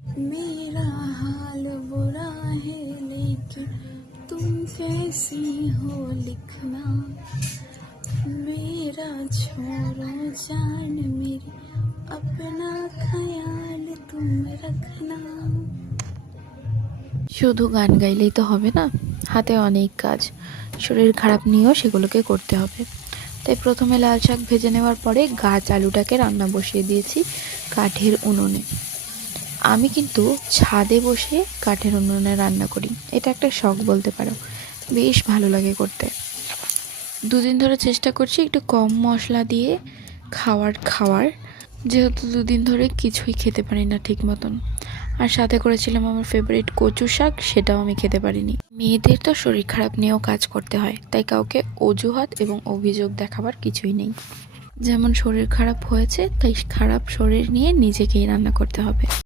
मेरा हाल बुरा है लेकिन तुम कैसी हो लिखना, मेरा छोड़ो जान मेरी अपना ख्याल तुम रखना। শুধু গান গাইলেই তো হবে না, হাতে অনেক কাজ, শরীর খারাপ নিয়েও সেগুলোকে করতে হবে। তাই প্রথমে লাল শাক ভেজে নেওয়ার পরে গাছ আলুটাকে রান্না বসিয়ে দিয়েছি কাঠের উনুনে। আমি কিন্তু ছাদে বসে কাঠের উনুনে রান্না করি, এটা একটা শখ বলতে পারো, বেশ ভালো লাগে করতে। দুদিন ধরে চেষ্টা করছি একটু কম মশলা দিয়ে খাওয়ার যেহেতু দুদিন ধরে কিছুই খেতে পারি না ঠিক মতন। আর সাথে করেছিলাম আমার ফেভারিট কচু শাক, সেটাও আমি খেতে পারিনি। মেয়েদের তো শরীর খারাপ নিয়েও কাজ করতে হয়, তাই কাউকে অজুহাত এবং অভিযোগ দেখাবার কিছুই নেই। যেমন শরীর খারাপ হয়েছে তাই খারাপ শরীর নিয়ে নিজেকেই রান্না করতে হবে।